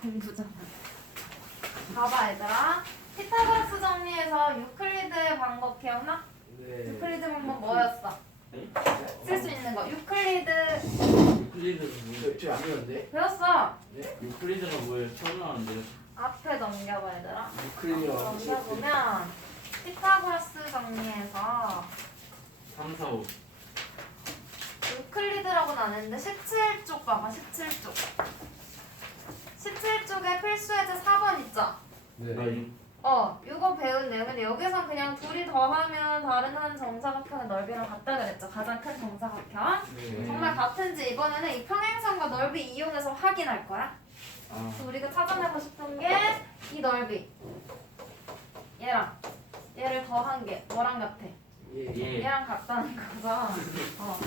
공부잖아. 봐봐 얘들아. 피타고라스 정리해서 유클리드 방법 기억나? 네. 유클리드 방법 뭐였어? 쓸 수 있는 거. 유클리드 유클리드는 뭐예요? 저안 배웠는데? 배웠어. 유클리드가 뭐예요? 처음 나왔는데요. 앞에 넘겨봐 얘들아. 유클리드가 넘겨보면 피타고라스 정리해서 3, 4, 5. 유클리드라고는 안 했는데 17쪽 봐봐 17쪽 17쪽에 필수예제 4번 있죠? 네. 어 이거 배운 내용인데 여기선 그냥 둘이 더하면 다른 한 정사각형의 넓이랑 같다 그랬죠 가장 큰 정사각형 네. 정말 같은지 이번에는 이 평행선과 넓이 이용해서 확인할 거야 아, 그래서 우리가 찾아내고 싶은 게 이 넓이 얘랑 얘를 더한 게 뭐랑 같아? 예. 예. 얘랑 같다는 거죠. 어.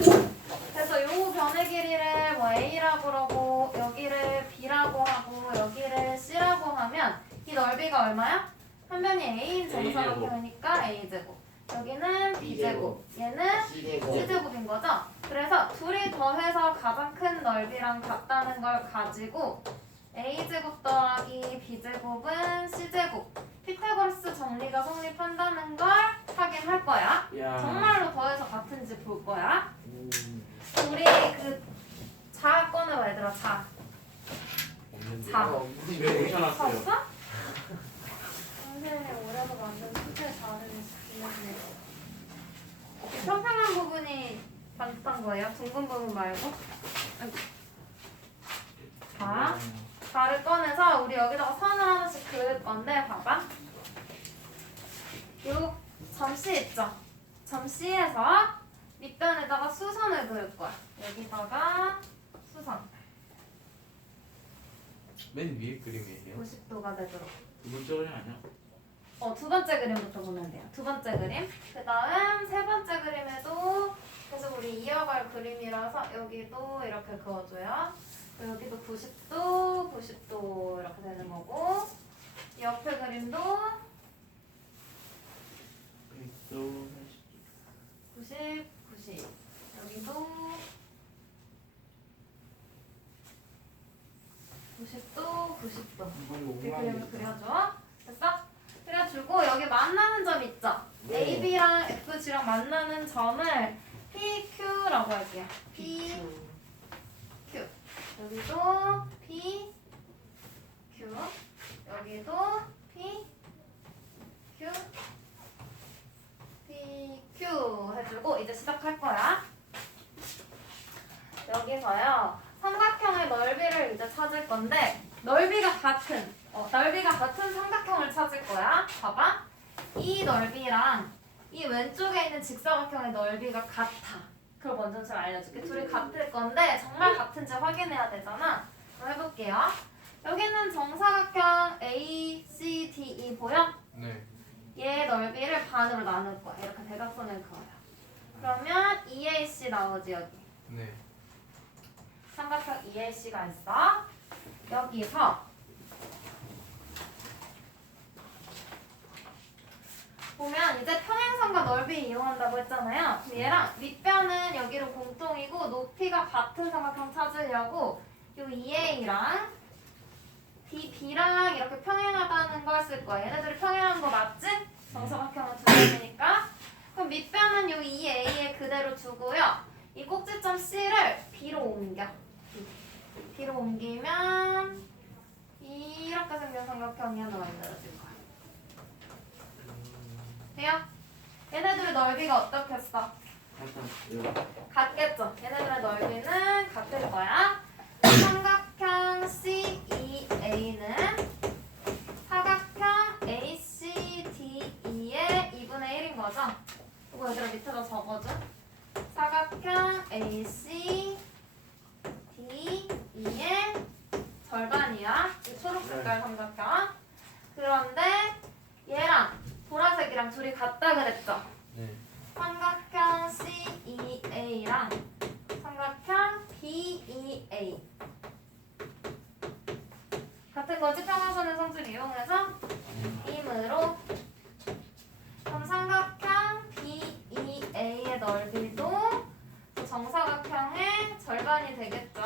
얼마야? 한 변이 A인 정사각형이니까 A제곱. 여기는 B제곱. 얘는 시대고. C제곱인 거죠. 그래서 둘이 더해서 가장 큰 넓이랑 같다는 걸 가지고 A제곱 더하기 B제곱은 C제곱. 피타고라스 정리가 성립한다는 걸 확인할 거야. 야. 정말로 더해서 같은지 볼 거야. 음. 우리 그자 꺼내봐 얘들아 자. 없는데. 자. 어, 무슨 왜 왜? 자 붙여놨어요? 없어? 선생님이 올해서 만든 숙제 자료를 주시면 평평한 부분이 반듯한 거예요? 둥근 부분 말고? 아이고. 자, 자를 꺼내서 우리 여기다가 선을 하나씩 그을 건데 봐봐. 요 점씨 있죠? 점씨에서 밑변에다가 수선을 그을 거야. 여기다가 수선 맨 위에 그림이에요. 90도가 되도록. 두 번째 그림 아니야? 어, 두 번째 그림부터 보면 돼요. 두 번째 그림. 그 다음 세 번째 그림에도 계속 우리 이어갈 그림이라서 여기도 이렇게 그어줘요. 여기도 90도, 90도 이렇게 되는 거고 이 옆에 그림도 또 90, 90. 여기도 90도, 90도. 이렇게 그림을 그려줘. 됐어? 그려주고 여기 만나는 점 있죠? 네. AB랑 FG랑 만나는 점을 PQ라고 할게요. P, Q. 여기도 P, Q. 여기도 P, Q, P, Q 해주고 이제 시작할 거야. 여기서요. 삼각형의 넓이를 이제 찾을 건데 넓이가 같은 어, 넓이가 같은 삼각형을 찾을 거야. 봐봐. 이 넓이랑 이 왼쪽에 있는 직사각형의 넓이가 같아. 그걸 먼저 좀 알려줄게. 둘이 같을 건데 정말 같은지 확인해야 되잖아. 그럼 해볼게요. 여기는 정사각형 A, C, D, E 보여? 네. 얘 넓이를 반으로 나눌 거야. 이렇게 대각선을 그어요. 그러면 EAC 나오지 여기. 네. 삼각형 EAC가 있어. 여기서 보면 이제 평행선과 넓이 이용한다고 했잖아요. 그럼 얘랑 밑변은 여기로 공통이고 높이가 같은 삼각형 찾으려고 요 EA랑 DB랑 이렇게 평행하다는 걸 쓸 거야. 얘네들이 평행한 거 맞지? 정사각형은 두 개니까. 그럼 밑변은 요 EA에 그대로 두고요. 이 꼭지점 C를 B로 옮겨. B로 옮기면 이렇게 생긴 삼각형이 하나 만들어질 거야. 돼요? 얘네들의 넓이가 어떻겠어? 같겠죠? 얘네들의 넓이는 같을 거야. 삼각형 CEA는 사각형 ACDE의 2분의 1인 거죠? 이거 얘들아 밑에다 적어줘. 사각형 ACDE의 절반이야. 이 초록색깔 삼각형. 그런데 보라색이랑 둘이 같다 그랬죠? 네. 삼각형 CEA랑 삼각형 BEA 같은 거지 평화선의 성질을 이용해서 임으로 그럼 삼각형 BEA의 넓이도 그 정사각형의 절반이 되겠죠?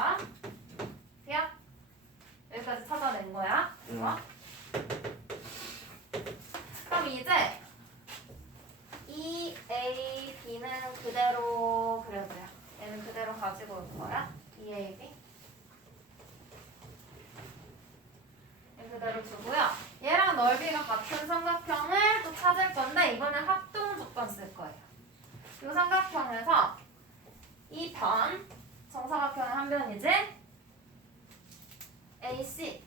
돼요? 여기까지 찾아내 낸 거야. 응. 어? 그럼 이제 A, B는 그대로 그려줘요. 얘는 그대로 가지고 올 거야. E, A, B. 얘 그대로 두고요. 얘랑 넓이가 같은 삼각형을 또 찾을 건데 이번엔 합동 조건 쓸 거예요. 이 삼각형에서 이 변, 정사각형의 한 변이지? AC.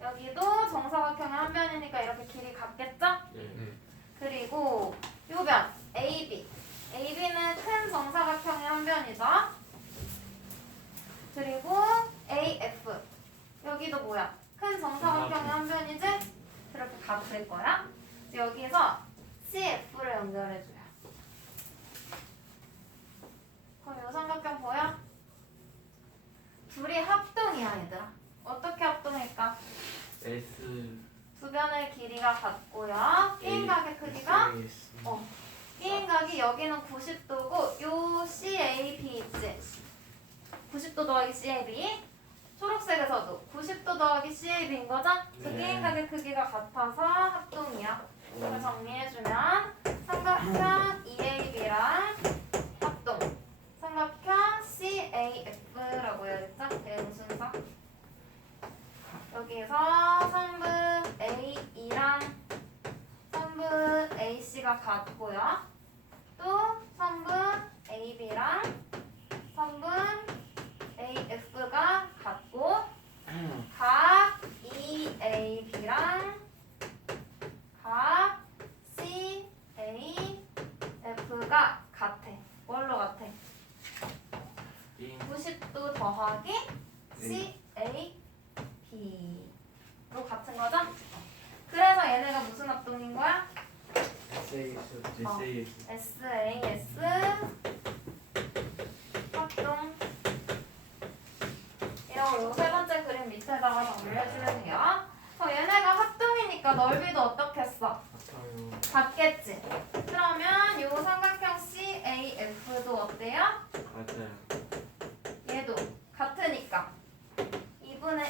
여기도 정사각형의 한 변이니까 이렇게 길이 같겠죠? 네. 그리고 요 변, AB. AB는 큰 정사각형의 한 변이죠? 그리고 AF. 여기도 뭐야? 큰 정사각형의 한 변이지? 이렇게 같을 거야. 여기서 CF를 연결해줘요. 그럼 요 삼각형 보여? 둘이 합동이야, 얘들아. 어떻게 합동일까? S 두 변의 길이가 같고요. B인각의 크기가 어. B인각이 여기는 90도고 요 CAB 있지? 90도 더하기 CAB 초록색에서도 90도 더하기 CAB인 거죠? 네. B인각의 크기가 같아서 합동이야. 그걸 정리해주면 삼각형 EAB랑 합동 삼각형 CAF라고 해야겠죠? 대응 순서 여기서 선분 AE랑 선분 AC가 같고요. 또 선분 AB랑 선분 AF가 같고 각 EAB랑 각 CAF가 같아. 뭘로 같아? B 90도 더하기 CAB로 같은 거죠? 그래서 얘네가 무슨 합동인 거야? SAS SAS SAS 합동 요세 번째 그림 밑에다가 정리해주면 돼요. 어, 얘네가 합동이니까 넓이도 어떻겠어? 아파요 같겠지? 그러면 요삼각형 CAF도 어때요? 맞아요 얘도 같으니까 2분의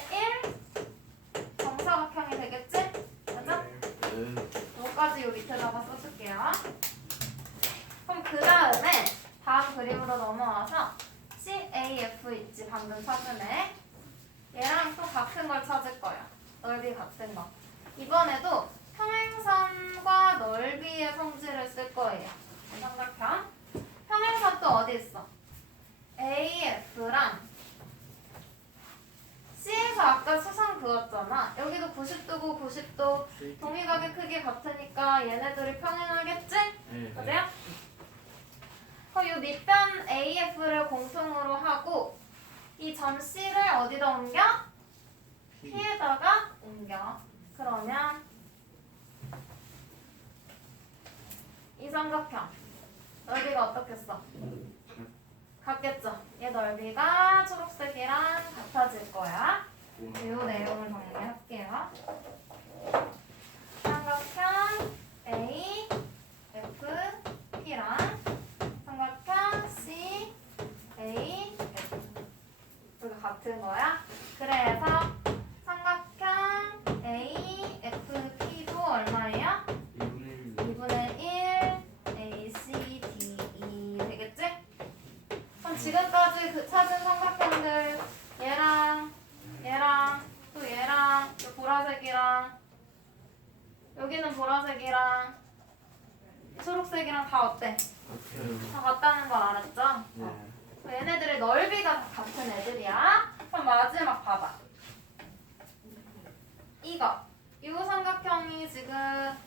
1 정사각형이 되겠지? 맞아? 네. 밑에다가 써줄게요. 그럼 그 다음에 다음 그림으로 넘어와서 CAF 있지 방금 찾은 애 얘랑 또 같은 걸 찾을 거야. 넓이 같은 거. 이번에도 평행선과 넓이의 성질을 쓸 거예요. 삼각형. 평행선 또 어디 있어? AF랑 C에서 아까 수상 그었잖아. 여기도 90도고 90도 동의각의 크기 같으니까 얘네들이 평행하겠지? 네. 맞아요? 그럼 이 밑변 AF를 공통으로 하고 이점 C를 어디다 옮겨? P에다가 옮겨. 그러면 이 삼각형 넓이가 어떻겠어? 같겠죠? 얘 넓이가 초록색이랑 같아질 거야. 이 내용을 정리할게요. 삼각형 A, F, P랑 삼각형 C, A, F 같은 거야. 그래서 삼각형 A, F, P도 얼마예요? 2분의 1 A, C, D, E 되겠지? 그럼 지금까지 그 찾은 삼각형들 얘랑 얘랑 또 얘랑 또 보라색이랑 여기는 보라색이랑 초록색이랑 다 어때? 다 같다는 거 알았죠? 네. 얘네들의 넓이가 다 같은 애들이야. 그럼 마지막 봐봐. 이거. 이 삼각형이 지금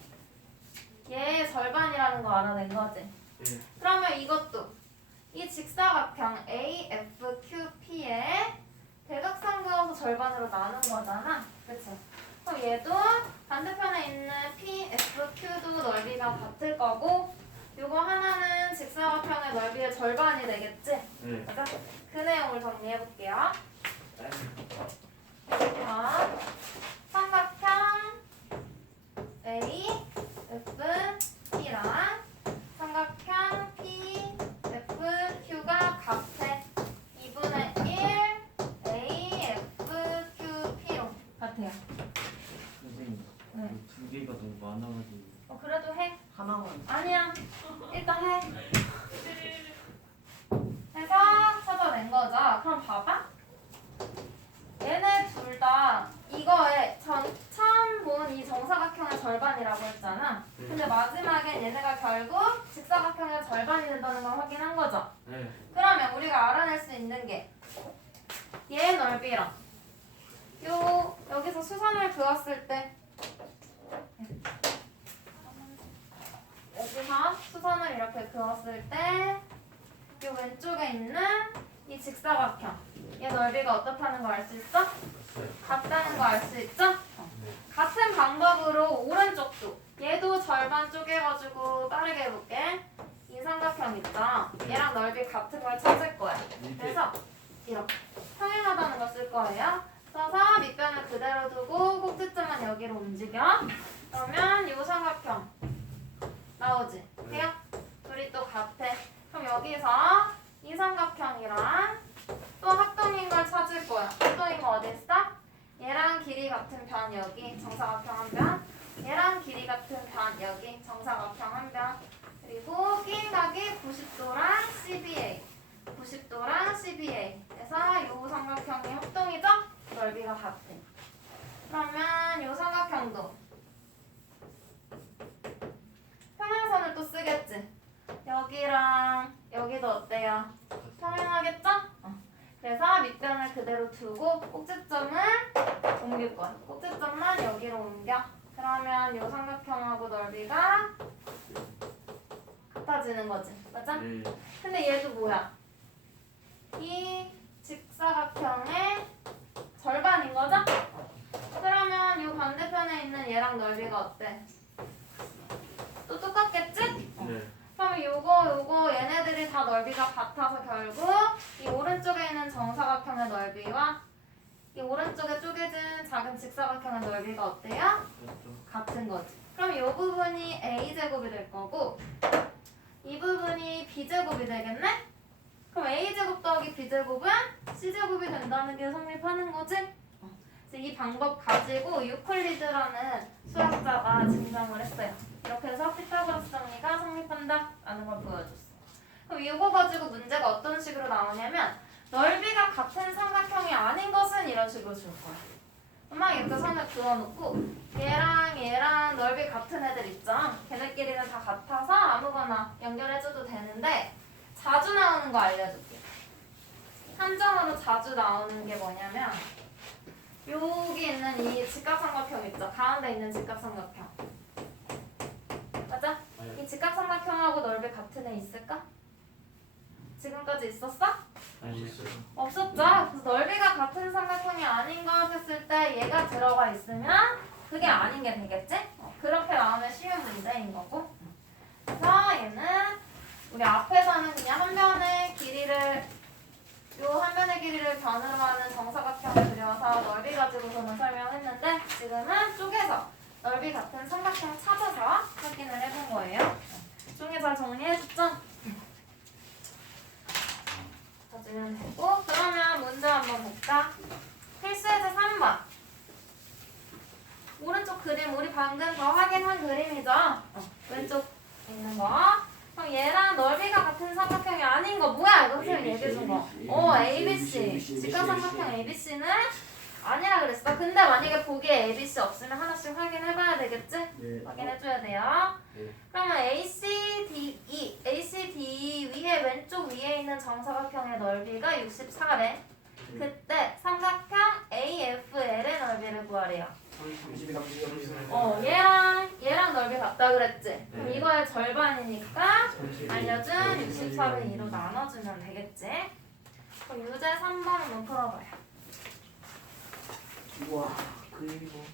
얘의 절반이라는 거 알아낸 거지? 네. 그러면 이것도 이 직사각형 AFQP의 대각선 그어서 절반으로 나눈 거잖아. 그치? 그럼 얘도 반대편에 있는 PFQ도 넓이가 같을 거고 요거 하나는 직사각형의 넓이의 절반이 되겠지? 네. 맞아? 그 내용을 정리해 볼게요. 자, 삼각형 A, F, P랑 삼각형 P, F, Q가 같아. 2분의 1 A, F, Q, P로? 개가 너무 많아가지고. 어, 그래도 해. 하나만. 아니야. 일단 해. 해서 찾아낸 거죠. 그럼 봐봐. 얘네 둘 다 이거의 전 처음 본 이 정사각형의 절반이라고 했잖아. 근데 마지막엔 얘네가 결국 직사각형의 절반이 된다는 걸 확인한 거죠. 네. 그러면 우리가 알아낼 수 있는 게얘 넓이랑 요 여기서 수선을 그었을 때 여기서 수선을 이렇게 그었을 때 요 왼쪽에 있는 이 직사각형 얘 넓이가 어떻다는 거 알 수 있어? 같다는 거 알 수 있죠? 네. 같은 방법으로 오른쪽도 얘도 절반 쪼개가지고 빠르게 해볼게 이 삼각형 있죠? 얘랑 넓이 같은 걸 찾을 거야 그래서 이렇게 평행하다는 걸쓸 거예요. 써서 밑변을 그대로 두고 꼭지점만 여기로 움직여. 그러면 요 삼각형 나오지? 돼요? 둘이 또 같아. 그럼 여기서 이 삼각형이랑 또 합동인 걸 찾을 거야. 합동인 거 어디 있어? 얘랑 길이 같은 변 여기 정사각형 한 변. 얘랑 길이 같은 변 여기 정사각형 한 변. 그리고 끼인각이 90도랑 CBA. 90도랑 CBA. 그래서 요 삼각형이 합동이죠? 넓이가 같아. 그러면 요 삼각형도 평행선을 또 쓰겠지. 여기랑 여기도 어때요? 평행하겠죠? 어. 그래서 밑변을 그대로 두고 꼭지점을 옮길 거야. 꼭지점만 여기로 옮겨. 그러면 요 삼각형하고 넓이가 같아지는 거지. 맞아? 네. 근데 얘도 뭐야? 이 직사각형의 절반인 거죠? 그러면 이 반대편에 있는 얘랑 넓이가 어때? 또 똑같겠지? 네. 그럼 요거 요거 얘네들이 다 넓이가 같아서 결국 이 오른쪽에 있는 정사각형의 넓이와 이 오른쪽에 쪼개진 작은 직사각형의 넓이가 어때요? 같은 거지. 그럼 이 부분이 a 제곱이 될 거고 이 부분이 b 제곱이 되겠네? 그럼 a 제곱 더하기 b 제곱은 c 제곱이 된다는 게 성립하는 거지? 어. 이 방법 가지고 유클리드라는 수학자가 증명을 했어요. 이렇게 해서 피타고라스 정리가 성립한다 라는 걸 보여줬어. 그럼 이거 가지고 문제가 어떤 식으로 나오냐면 넓이가 같은 삼각형이 아닌 것은 이런 식으로 줄 거야. 엄마 이렇게 선을 그어놓고 얘랑 얘랑 넓이 같은 애들 있죠? 걔네끼리는 다 같아서 아무거나 연결해줘도 되는데 자주 나오는 거 알려줄게. 함정으로 자주 나오는 게 뭐냐면 여기 있는 이 직각삼각형 있죠? 가운데 있는 직각삼각형. 네. 이 직각삼각형하고 넓이 같은 애 있을까? 지금까지 있었어? 아니 없었죠? 그래서 넓이가 같은 삼각형이 아닌 것 했을 때 얘가 들어가 있으면 그게 아닌 게 되겠지? 어, 그렇게 나오면 쉬운 문제인 거고 그래서 얘는 우리 앞에서는 그냥 한 변의 길이를 요한 변의 길이를 변으로 하는 정사각형을 그려서 넓이 가지고서는 설명했는데 지금은 쪼개서 넓이 같은 삼각형 찾아서 확인을 해본 거예요 종이 잘 정리해줬죠? 찾으면 되고 그러면 문제 한번 볼까? 필수에서 3번 오른쪽 그림 우리 방금 더 확인한 그림이죠? 어, 왼쪽 있는 거 그럼 얘랑 넓이가 같은 삼각형이 아닌 거 뭐야? 이거 선생님 얘기해 준 거. 어, ABC. 직각 삼각형 ABC는 아니라 그랬어. 근데 만약에 보기에 ABC 없으면 하나씩 확인해봐야 되겠지? 네. 확인해줘야 돼요. 네. 그러면 ACDE, ACDE 위에 왼쪽 위에 있는 정사각형의 넓이가 64래. 그때 삼각형 AFL의 넓이를 구하래요. 어, 얘랑 얘랑 넓이 같다 그랬지. 그럼 네. 이거의 절반이니까 알려준 64를 2로 나눠주면 되겠지. 그럼 유제 3번 한번 풀어봐요. 우와 그리고